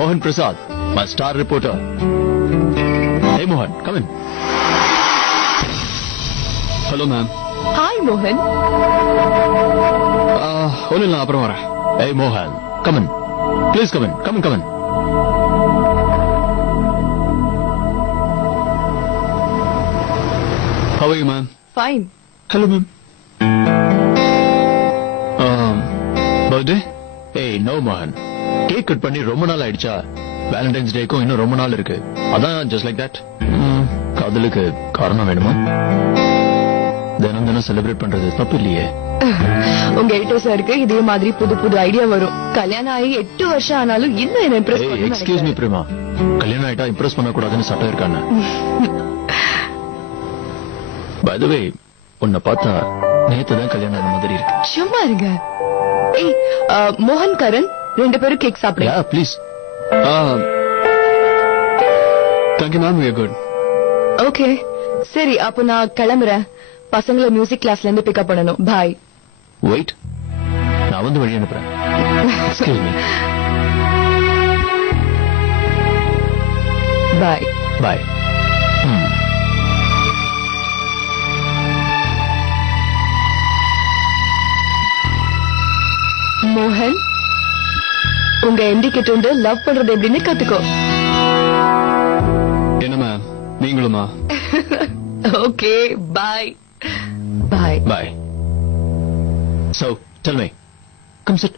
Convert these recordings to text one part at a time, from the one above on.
Mohan Prasad, my star reporter. Hey Mohan, come in. Hello ma'am. Hi Mohan. ஒன்றும் இல்லை, அப்புறம் வரேன். Hey Mohan, come in. Please come in. Come in. How are you ma'am? Fine. Hello ma'am. Birthday? Hey, no Mohan. Cake cut பண்ணி ரொம்ப நாள் ஆயிடுச்சா? Valentine's டேக்கும் இன்னும் ரொம்ப நாள் இருக்கு. அதான் just like that. காதலுக்கு காரணம் வேணுமா? தினம் செலிப்ரேட் பண்றது தப்பு இல்லையே. உங்க எடிட்டர் சாருக்கு இதே மாதிரி புது ஐடியா வரும். கல்யாணம் ஆகி 8 வருஷம் ஆனாலும் இன்னும் என்ன இம்ப்ரெஸ் பண்ண. எக்ஸ்கியூஸ் மீ பிரேமா, கல்யாணம் ஆயிட்டா இம்ப்ரெஸ் பண்ண கூடாதுன்னு சட்டம் இருக்கானே. பை தி வே, உன்னை பார்த்தா நேத்து தான் கல்யாணம் ஆன மாதிரி இருக்கு. சும்மா இருங்க. ஏய் மோகன் கரண் 2 பேரும் கேக் சாப்பிடுங்க. Yeah please. Thank you ma'am, we are good. Okay சரி, அப்ப நான் கிளம்புறேன். பசங்களை மியூசிக் கிளாஸ்ல இருந்து பிக்கப் பண்ணணும். பாய். வெயிட், நான் வந்து வழி அனுப்புறேன். Excuse me. பாய். பாய். மோகன், உங்க எம்டி கிட்ட இருந்து லவ் பண்றது எப்படின்னு கத்துக்கோ. என்ன மேம், நீங்களுமா? Okay bye. Bye. Bye. So, tell me. Come sit.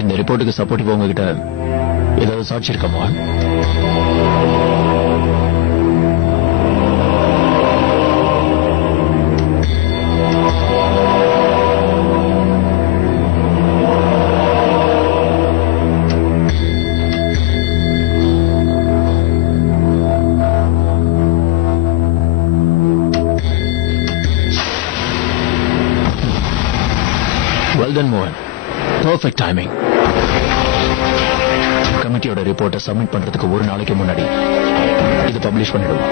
இந்த ரிப்போர்ட்டுக்கு சப்போர்ட்டிவ் உங்ககிட்ட ஏதாவது சாட்சி இருக்கா மோகன்? Well done மோகன், perfect timing. கமிட்டியோட ரிப்போர்ட்டை சப்மிட் பண்றதுக்கு ஒரு நாளைக்கு முன்னாடி இதை பப்ளிஷ் பண்ணிடுவோம்.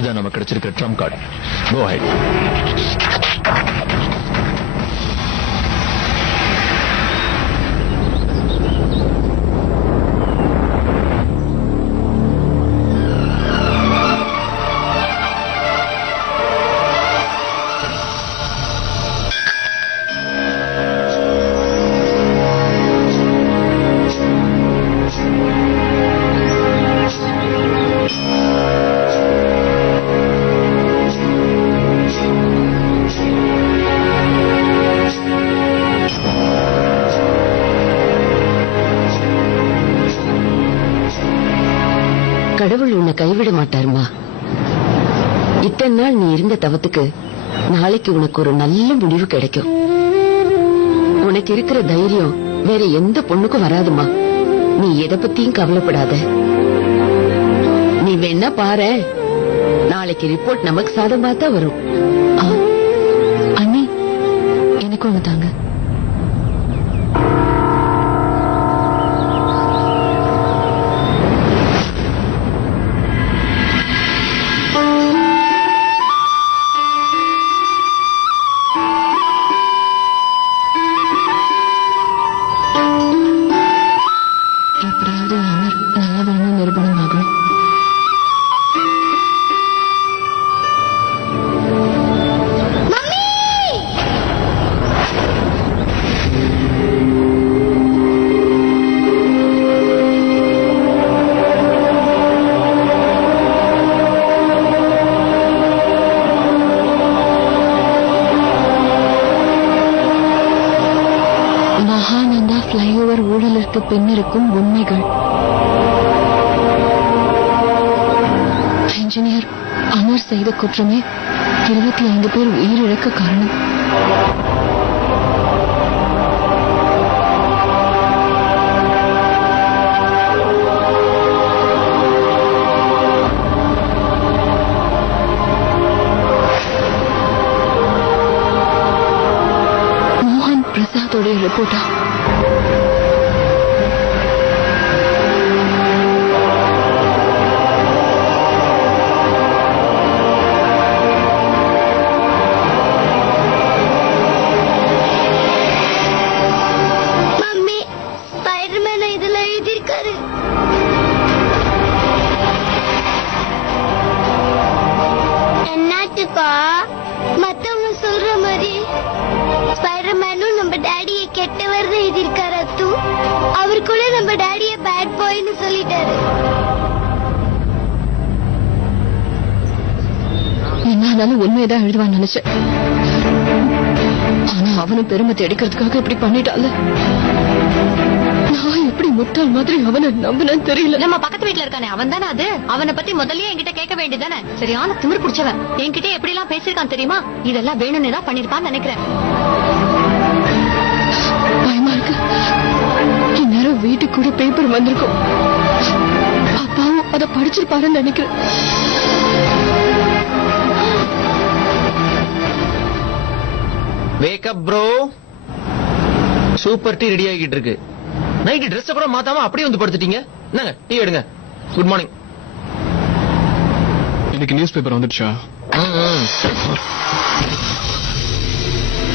இதான் நமக்கு கிடைச்சிருக்கிற ட்ரம்ப் கார்டு. Go ahead. கடவுள் உன்னை கைவிட மாட்டாருமா. இத்தனை நாள் நீ இருந்த தவத்துக்கு நாளைக்கு உனக்கு ஒரு நல்ல முடிவு கிடைக்கும். உனக்கு இருக்கிற தைரியம் வேற எந்த பொண்ணுக்கும் வராதுமா. நீ எதை பத்தியும் கவலைப்படாத. நீ வேணா பாரு, நாளைக்கு ரிப்போர்ட் நமக்கு சாதமா தான் வரும். அண்ணி, எனக்கு ஒண்ணு தாங்க. ஃப்ளைஓவர் ஊழலுக்கு பின்னிருக்கும் உண்மைகள். இன்ஜினியர் அமர் செய்த குற்றமே 25 பேர் உயிரிழக்க காரணம். போட்டா. மம்மி ஸ்பைடர்மேன் இதுல எழுதியிருக்காரு. என்னாச்சுக்கா? மத்தவங்க சொல்ற மாதிரி ஸ்பைடர்மேனும் நம்ம டாடியை கெட்டவர் எழுதியிருக்காரு. அத்து அவருக்குள்ள நம்ம டாடிய பேட் பாய்னு சொல்லிட்டாரு. என்னாலும் உண்மையதான் எழுதுவான்னு நினைச்சேன். ஆனா அவனும் பெருமை எடுக்கிறதுக்காக இப்படி பண்ணிட்டால. நான் எப்படி முட்டாள் மாதிரி அவனை நம்பினேன்னு தெரியல. நம்ம பக்கத்து வீட்டுல இருக்கானே அவன் தானே அது. அவனை பத்தி முதல்லயே என்கிட்ட கேட்க வேண்டியதானே. சரியான திமிர் பிடிச்சவன். என்கிட்ட எப்படி எல்லாம் பேசிருக்கான் தெரியுமா? இதெல்லாம் வேணும்னு தான் பண்ணிருப்பான்னு நினைக்கிறேன். பயமா இருக்கு. இந்நேரம் வீட்டுக்கு கூட பேப்பர் வந்திருக்கும். அப்பாவும் அதை படிச்சிருப்பாருன்னு நினைக்கிறேன். Wake up bro. Super tea ready ஆகிட்டு இருக்கு. நைட் ட்ரெஸ் கூட மாத்தாம அப்படியே வந்து படுத்துட்டீங்க. என்னங்க டீ எடுங்க. Good morning. இன்னைக்கு நியூஸ் பேப்பர் வந்துடுச்சா?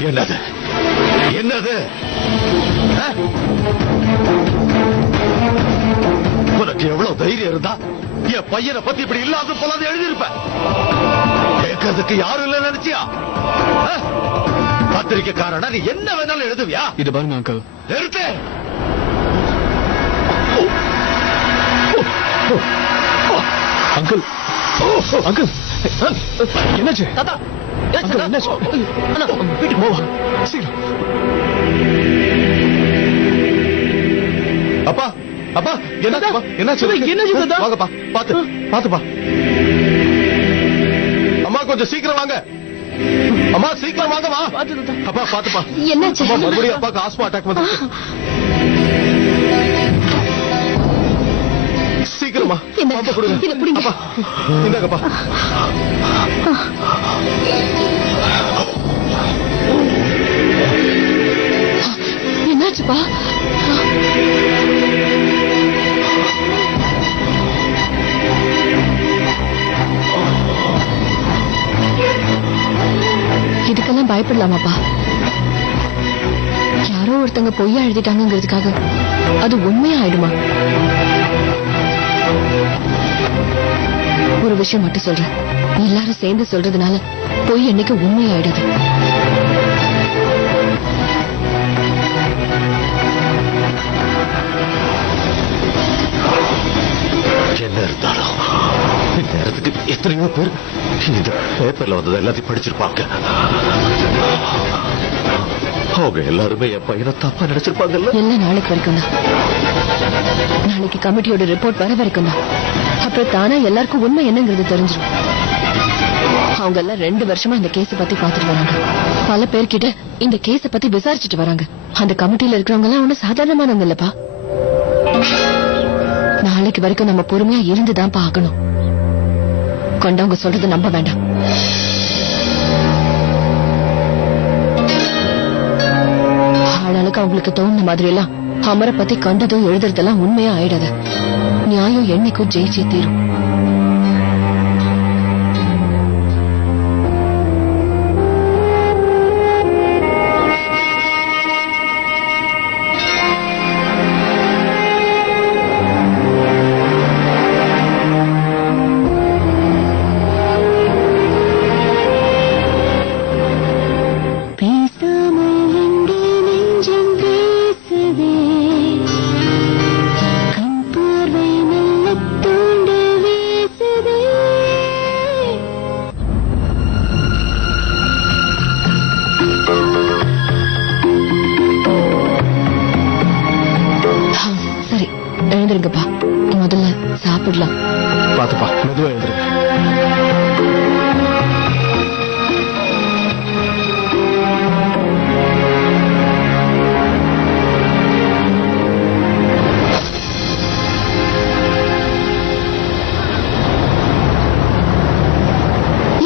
என்னது என்னது? உனக்கு எவ்வளவு தைரியம் இருந்தா என் பையனை பத்தி இப்படி இல்லாத போலாது எழுதியிருப்ப. கேட்கறதுக்கு யாரும் இல்ல நினைச்சியா? பத்திரிக்கைக்காரனா நீ என்ன வேணாலும் எழுதுவியா? இது பாருங்க அங்கிள். நிறுத்து. அங்கிள் அங்கிள் என்னாச்சு? தாத்தா அங்கிள் என்னாச்சு? அண்ணா வீட்டுக்கு போவா. சீக்கிரம். அப்பா அப்பா என்னாச்சுப்பா? என்னாச்சு? என்னாச்சு தாத்தா? வாங்கப்பா. பாத்து பாத்துப்பா. அம்மா கொஞ்சம் சீக்கிரம் வாங்க. அம்மா சீக்கிரம் வாங்கம்மா. அப்பா பாத்துப்பா. என்னாச்சு? அம்மா மறுபடியும் அப்பாக்கு ஆஸ்மா அட்டாக் வந்துருக்கு. சீக்கிரமா பாப்பா கொடுங்க. அப்பா இந்தாங்கப்பா. என்னாச்சுப்பா? இதுக்கெல்லாம் பயப்படலாமாப்பா? யாரோ ஒருத்தங்க பொய்யா எழுதிட்டாங்கிறதுக்காக அது உண்மையா ஆயிடுமா? ஒரு விஷயம் மட்டும் சொல்றேன். எல்லாரும் சேர்ந்து சொல்றதுனால பொய் என்னைக்கு உண்மையாயிடாது. என்ன இருந்தாலும் இந்த நேரத்துக்கு எத்தனையோ பேர் இந்த பேப்பர்ல வந்தது எல்லாத்தையும் படிச்சிருப்பாங்க. அவங்க எல்லாருமே என் பையனை தப்பா நினைச்சிருப்பாங்கல்ல. எல்லாம் நாளைக்கு வரைக்கும் தான். நாளைக்கு கமிட்டியோட ரிப்போர்ட் வர வரைக்கும் தான். அப்புறம் தானா எல்லாருக்கும் உண்மை என்னங்கிறது தெரிஞ்சிடும். அவங்க எல்லாம் 2 வருஷமா இந்த கேஸ் பத்தி பாத்துட்டு வராங்க. பல பேர்கிட்ட இந்த கேஸ பத்தி விசாரிச்சுட்டு வராங்க. அந்த கமிட்டியில இருக்கிறவங்க எல்லாம் ஒண்ணு சாதாரணமானவங்க இல்லப்பா. நாளைக்கு வரைக்கும் நம்ம பொறுமையா இருந்துதான் பார்க்கணும். கொண்டவங்க சொல்றதை நம்ப வேண்டாம். ஆளாளுக்கு அவங்களுக்கு தோணுன மாதிரி எல்லாம் அமரை பத்தி கண்டதும் எழுதுறதெல்லாம் உண்மையா ஆயிடாது. நியாயம் என்னைக்கும் ஜெயிச்சே தீரும். எழுந்திருங்கப்பா. முதல்ல சாப்பிடலாம். பாத்துப்பா மெதுவா எழுதுரு.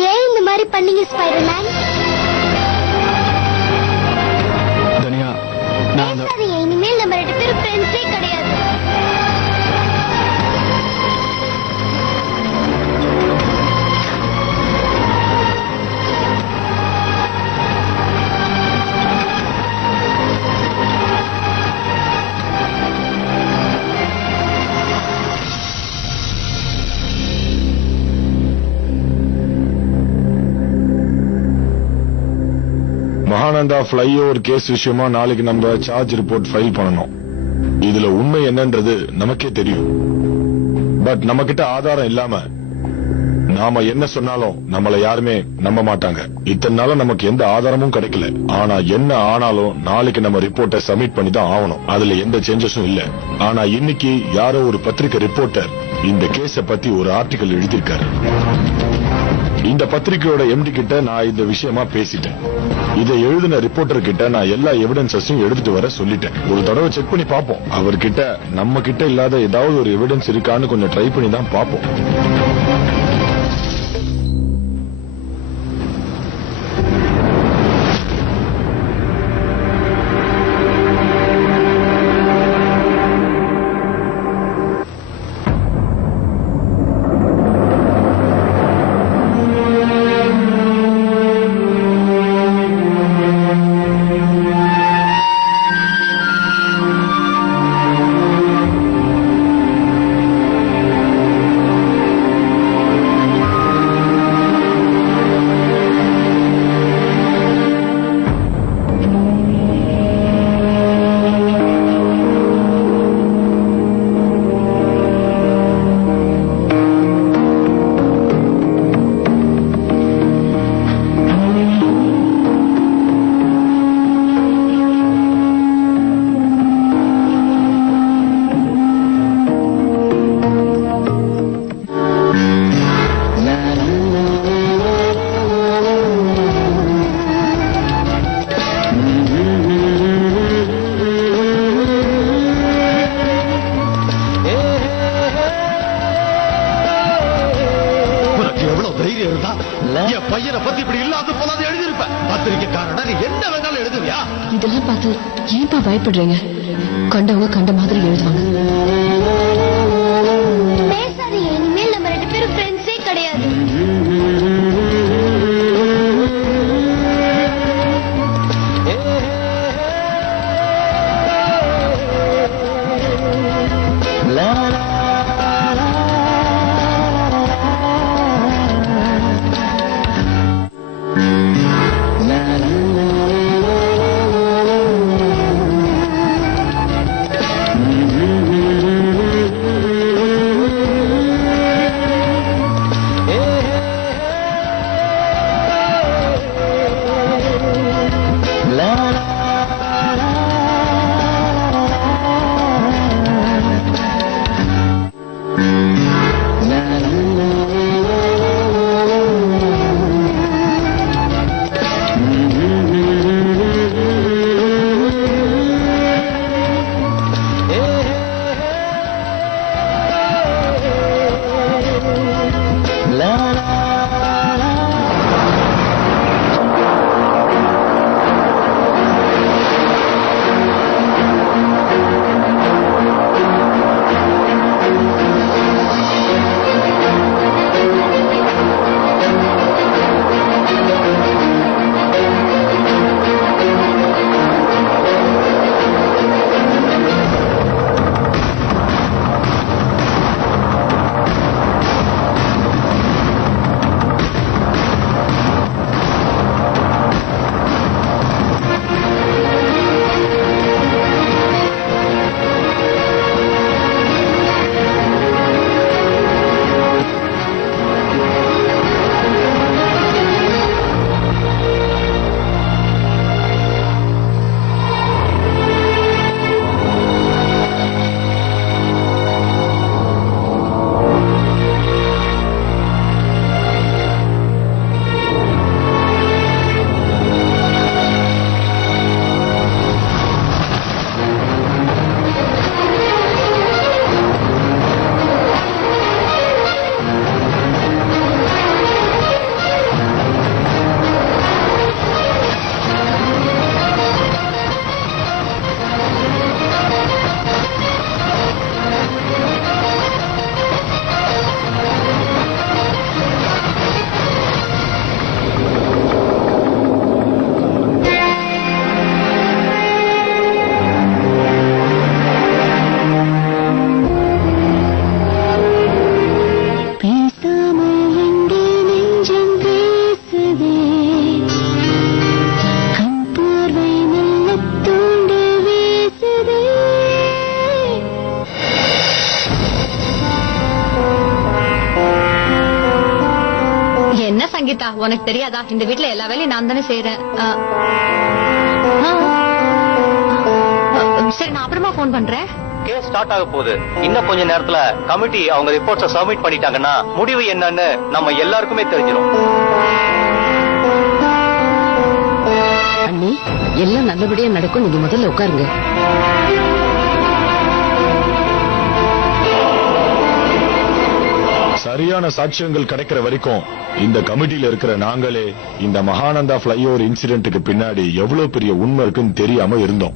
ஏன் இந்த மாதிரி பண்ணீங்க ஸ்பைடர்மேன்? தனியா நான் ஆனந்தா ஃபிளைஓவர் கேஸ் விஷயமா நாளைக்கு நம்ம சார்ஜ் ரிப்போர்ட் ஃபைல் பண்ணணும். இதுல உண்மை என்னன்றது நமக்கே தெரியும். பட் நம்ம கிட்ட ஆதாரம் இல்லாம நாம என்ன சொன்னாலும் நம்மள யாருமே நம்ப மாட்டாங்க. இத்தனை நாள நமக்கு எந்த ஆதாரமும் கிடைக்கல. ஆனா என்ன ஆனாலும் நாளைக்கு நம்ம ரிப்போர்ட்டை சப்மிட் பண்ணி தான் ஆகணும். அதுல எந்த சேஞ்சஸும் இல்ல. ஆனா இன்னைக்கு யாரோ ஒரு பத்திரிகை ரிப்போர்ட்டர் இந்த கேஸ பத்தி ஒரு ஆர்டிகல் எழுதியிருக்காரு. இந்த பத்திரிகையோட எம்டி கிட்ட நான் இந்த விஷயமா பேசிட்டேன். இதை எழுதின ரிப்போர்ட்டர் கிட்ட நான் எல்லா எவிடன்ஸையும் எடுத்துட்டு வர சொல்லிட்டேன். ஒரு தடவை செக் பண்ணி பாப்போம். அவர்கிட்ட நம்ம கிட்ட இல்லாத ஏதாவது ஒரு எவிடன்ஸ் இருக்கான்னு கொஞ்சம் ட்ரை பண்ணி தான் பாப்போம். பையனை பத்தி இப்படி இல்லாத போலாது எழுதியிருப்ப. பத்திரிக்கைக்காரனா நீ என்ன வேணாலும் எழுதுவியா? இதெல்லாம் பார்த்து ஏன்பா பயப்படுறீங்க? கண்டவங்க கண்ட மாதிரி எழுதுவாங்க. பேசாதீங்க, இனிமேல் நம்ம 2 பேரும் ஃப்ரெண்ட்ஸே கிடையாது. சங்கீதா, உனக்கு தெரியாதா? இந்த வீட்ல எல்லா வேலையும் நான் தானே செய்யறேன். சரி, நான் அப்புறமா போன் பண்றேன். கேஸ் ஸ்டார்ட் ஆக போகுது. இன்னும் கொஞ்ச நேரத்துல கமிட்டி அவங்க ரிப்போர்ட்ஸ சப்மிட் பண்ணிட்டாங்கன்னா முடிவு என்னன்னு நம்ம எல்லாருக்குமே தெரிஞ்சிடும். அண்ணி, எல்லாம் நல்லபடியா நடக்கும். நீங்க முதல்ல உட்காருங்க. சரியான சாட்சியங்கள் கிடைக்கிற வரைக்கும் இந்த கமிட்டியில இருக்கிற நாங்களே இந்த மகானந்தா பிளைஓவர் இன்சிடென்ட்டுக்கு பின்னாடி எவ்வளவு பெரிய உண்மை இருக்குன்னு தெரியாம இருந்தோம்.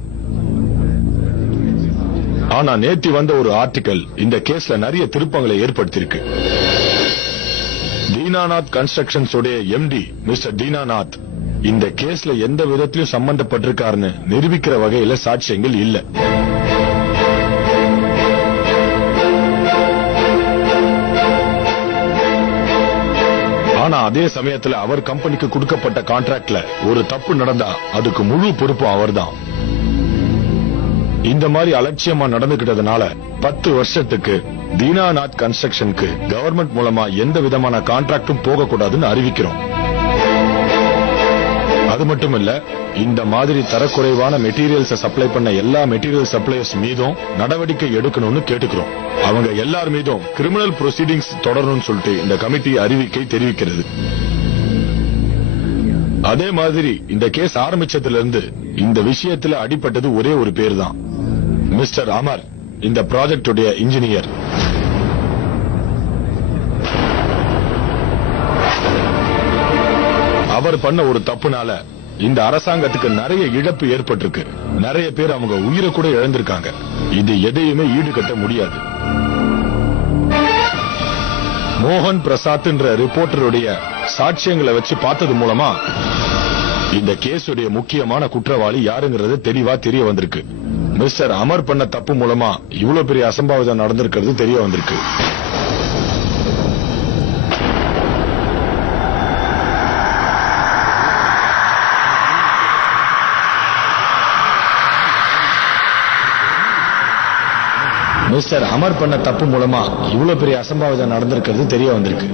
ஆனா நேத்தி வந்த ஒரு ஆர்டிகல் இந்த கேஸ்ல நிறைய திருப்பங்களை ஏற்படுத்தியிருக்கு. தீனாநாத் கன்ஸ்ட்ரக்ஷன்ஸ் உடைய எம்டி மிஸ்டர் தீனாநாத் இந்த கேஸ்ல எந்த விதத்திலும் சம்பந்தப்பட்டிருக்காருன்னு நிரூபிக்கிற வகையில சாட்சியங்கள் இல்ல. ஆனா அதே சமயத்துல அவர் கம்பெனிக்கு கொடுக்கப்பட்ட கான்ட்ராக்ட்ல ஒரு தப்பு நடந்தா அதுக்கு முழு பொறுப்பு அவர்தான். இந்த மாதிரி அலட்சியமா நடந்துகிட்டதுனால 10 வருஷத்துக்கு தீனாநாத் கன்ஸ்ட்ரக்ஷனுக்கு கவர்மெண்ட் மூலமா எந்த விதமான கான்ட்ராக்டும் போகக்கூடாதுன்னு அறிவிக்கிறோம். அது மட்டும் இல்ல, இந்த மாதிரி தரக்குறைவான மெட்டீரியல்ஸ் சப்ளை பண்ண எல்லா மெட்டீரியல் சப்ளையர்ஸ் மீதும் நடவடிக்கை எடுக்கணும்னு கேட்டுக்கிறோம். அவங்க எல்லார் மீதும் கிரிமினல் ப்ரொசீடிங்ஸ் தொடரணும்னு சொல்லிட்டு இந்த கமிட்டி அறிவிக்கை தெரிவிக்கிறது. அதே மாதிரி இந்த கேஸ் ஆரம்பிச்சதுல இருந்து இந்த விஷயத்துல அடிபட்டது ஒரே ஒரு பேர் தான், மிஸ்டர் அமர், இந்த ப்ராஜெக்ட் உடைய இன்ஜினியர். அவர் பண்ண ஒரு தப்புனால இந்த அரசாங்கத்துக்கு நிறைய இழப்பு ஏற்பட்டிருக்கு. நிறைய பேர் அவங்க உயிரை கூட இழந்திருக்காங்க. இது எதையுமே ஈடுகட்ட முடியாது. மோகன் பிரசாத் என்ற ரிப்போர்ட்டருடைய சாட்சியங்களை வச்சு பார்த்தது மூலமா இந்த கேஸுடைய முக்கியமான குற்றவாளி யாருங்கிறது தெளிவா தெரிய வந்திருக்கு. மிஸ்டர் அமர் பண்ண தப்பு மூலமா இவ்வளவு பெரிய அசம்பாவிதம் நடந்திருக்கிறது தெரிய வந்திருக்கு. மிஸ்டர் அமர் பண்ண தப்பு மூலமா இவ்வளவு பெரிய அசம்பாவிதம் நடந்திருக்கிறது தெரிய வந்திருக்கு.